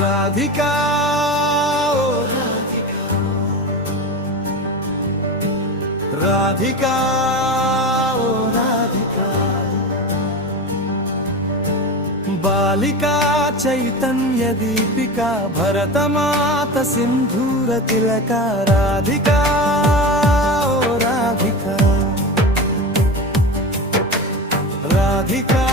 రాధికా రాధికా ఓ రాధికా బాలికా చైతన్య దీపికా భరతమాత సింధూర తిలక రాధికా ఓ రాధికా రాధికా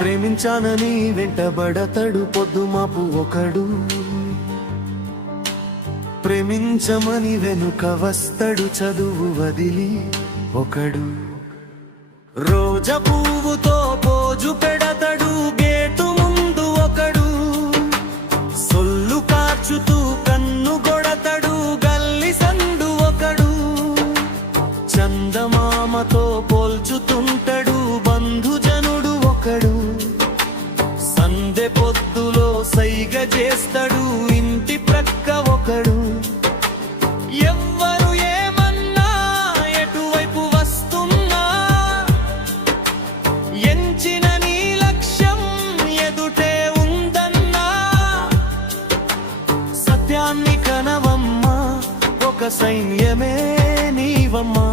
ప్రేమించానని వెంటబడతడు పొద్దుమాపు ఒకడు, ప్రేమించమని వెనుక వస్తడు చదువు వదిలి ఒకడు, రోజ పువ్వుతో పోజు పెడతడు గేటు ముందు ఒకడు, సొల్లు కార్చుతూ కన్ను గొడతడు గల్లి సందు ఒకడు, చందమామతో పోల్చుతుంటడు బంధుజనుడు ఒకడు, సందె పొద్దులో సైగ చేస్తడు ఇంటి ప్రక్క ఒకడు, ఎవ్వరు ఏమన్నా ఎటువైపు వస్తున్నా ఎంచిన నీ లక్ష్యం ఎదుటే ఉందన్నా, సత్యాన్ని కనవమ్మా ఒక సైన్యమే నీవమ్మా,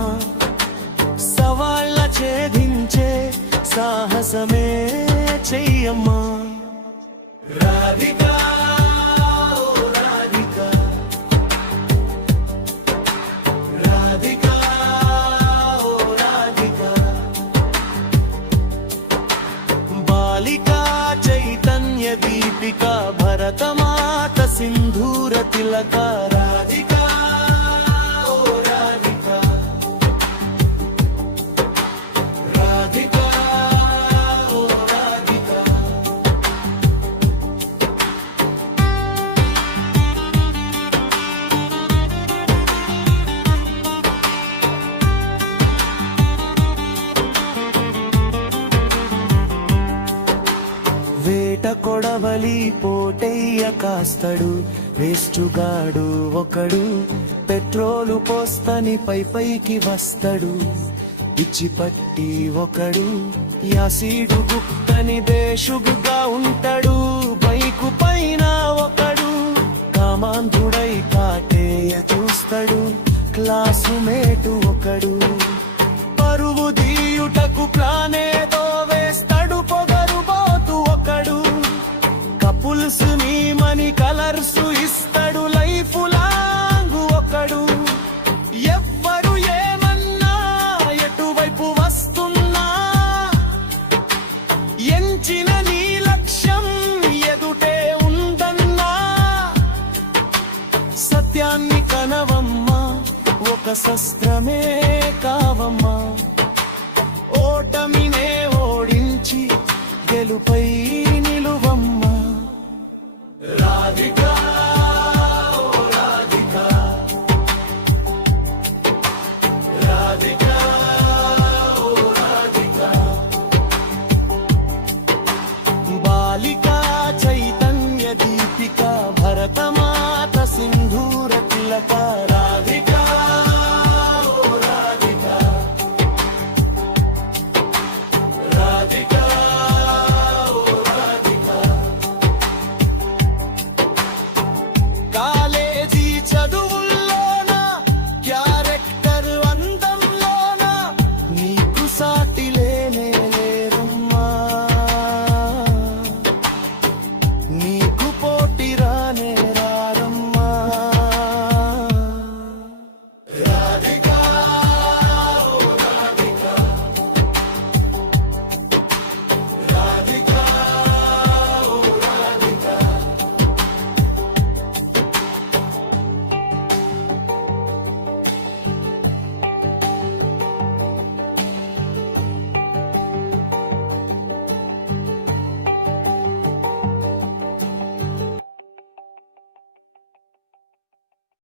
సవాళ్ళ ఛేదించే సాహసమే చెయ్యమ్మా. రాధికా రాధికా రాధికా రాధికా బాలికా చైతన్య దీపికా భరతమాత సింధూర తిలక రాధికా వేట కొడవలి పోటయ్య కాస్తడు వేస్టుగాడు ఒకడు, పెట్రోలు పోస్తని పైకి వస్తడు ఇచ్చి పట్టి ఒకడు, యాసీడు గుప్తని దేశుగుగా ఉంటాడు బైకు పైన ఒకడు, కామాంధుడై కాటేయ చూస్తడు క్లాసు మేటు ఒకడు, పరువు దీయుటకు ప్లానేదో వేస్తడు పొగరు బోతు ఒకడు, కపుల్స్ మీమని కలర్స్ ఇస్తడు లైఫ్ లాంగ్ ఒకడు, ఎవ్వరు ఏమన్నా ఎటువైపు వస్తున్నా ఎంచిన నీ లక్ష్యం ఎదుటే ఉందన్నా, సత్యాన్ని కనవమ్మా ఒక శస్త్రమే